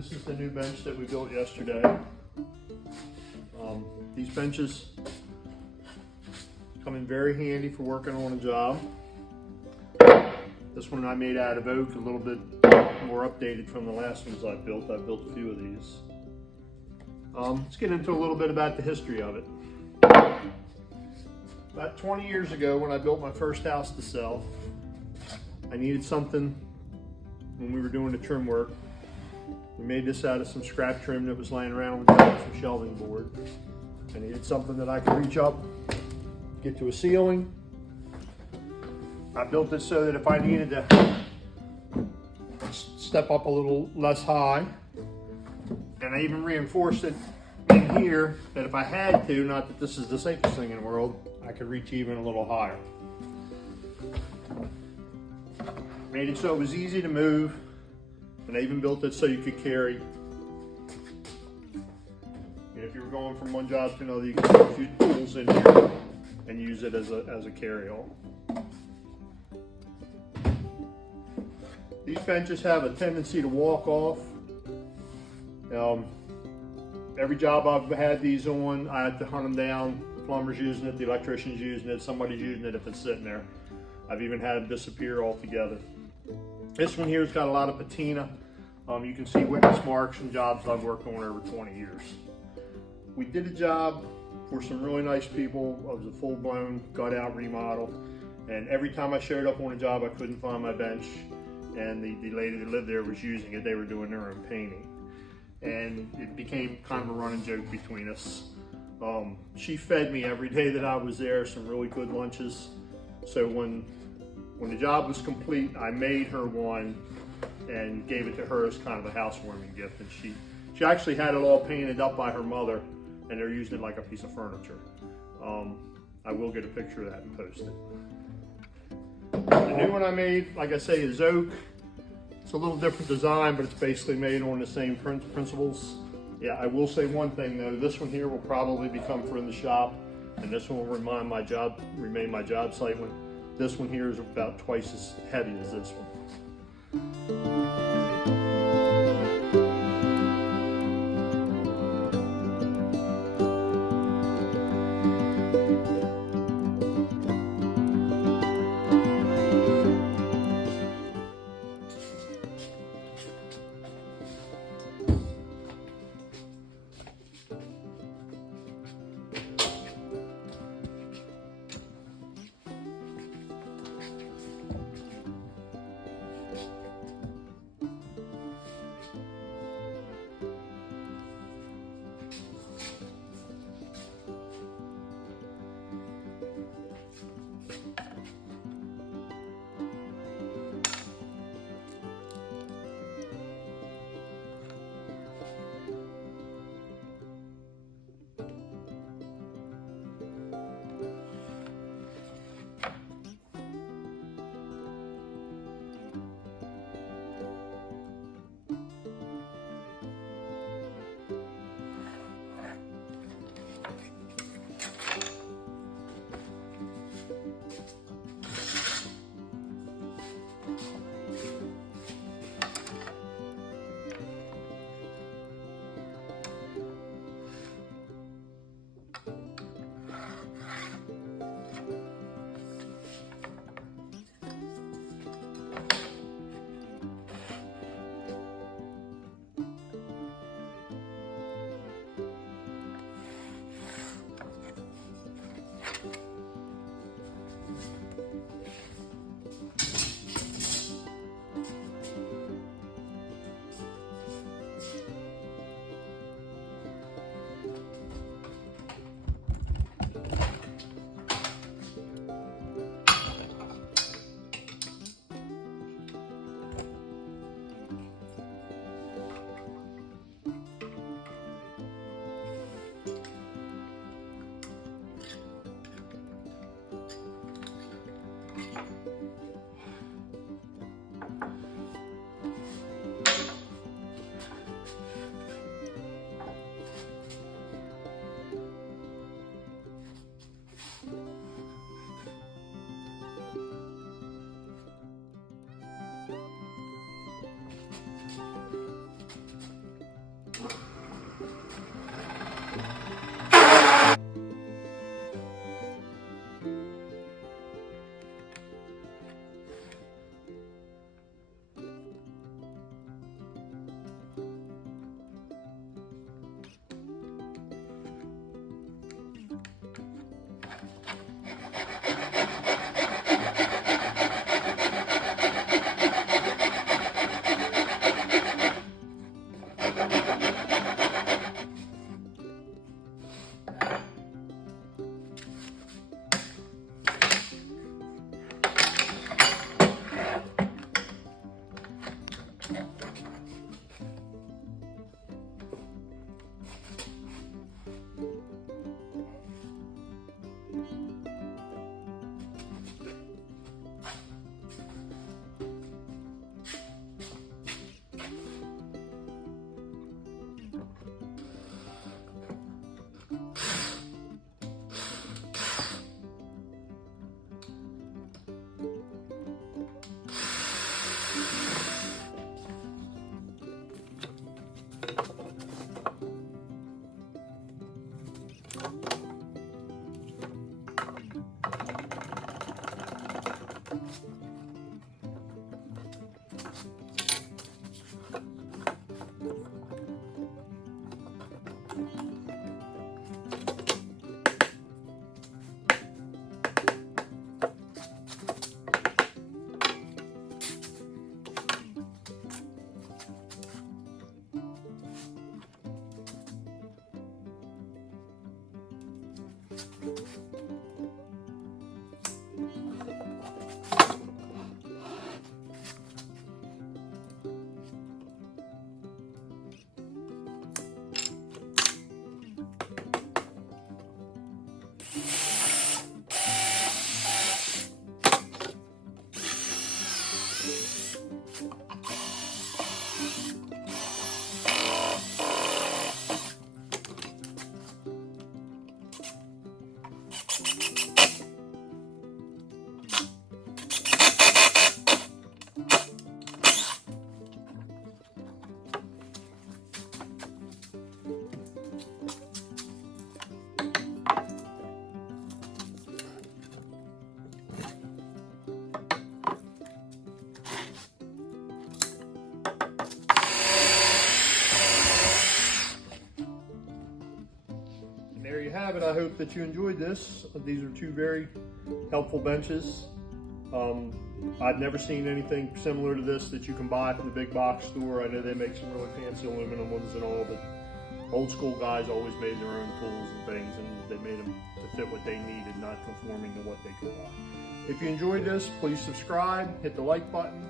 This is the new bench that we built yesterday. These benches come in very handy for working on a job. This one I made out of oak, a little bit more updated from the last ones I built. I've built a few of these. Let's get into a little bit about the history of it. About 20 years ago, when I built my first house to sell, I needed something when we were doing the trim work. We made this out of some scrap trim that was laying around on the top of some shelving board. I needed something that I could reach up, get to a ceiling. I built this so that if I needed to step up a little less high, and I even reinforced it in here that if I had to, not that this is the safest thing in the world, I could reach even a little higher. Made it so it was easy to move, and I even built it so you could carry. And if you were going from one job to another, you could put a few tools in here and use it as a carry-all. These benches have a tendency to walk off. Every job I've had these on, I had to hunt them down. The plumber's using it, the electrician's using it, somebody's using it if it's sitting there. I've even had them disappear altogether. This one here's got a lot of patina. You can see witness marks from jobs I've worked on over 20 years. We did a job for some really nice people. It was a full-blown gut-out remodel. And every time I showed up on a job, I couldn't find my bench. And the lady that lived there was using it. They were doing their own painting. And it became kind of a running joke between us. She fed me every day that I was there some really good lunches. So when the job was complete, I made her one and gave it to her as kind of a housewarming gift. And she actually had it all painted up by her mother, and they're using it like a piece of furniture. I will get a picture of that and post it. The new one I made, like I say, is oak. It's a little different design, but it's basically made on the same principles. Yeah, I will say one thing though. This one here will probably become for in the shop, and this one will remain my job site one. This one here is about twice as heavy as this one. There you have it. I hope that you enjoyed this. These are two very helpful benches. I've never seen anything similar to this that you can buy from the big box store. I know they make some really fancy aluminum ones and all, but old school guys always made their own tools and things, and they made them to fit what they needed, not conforming to what they could buy. If you enjoyed this, please subscribe, hit the like button,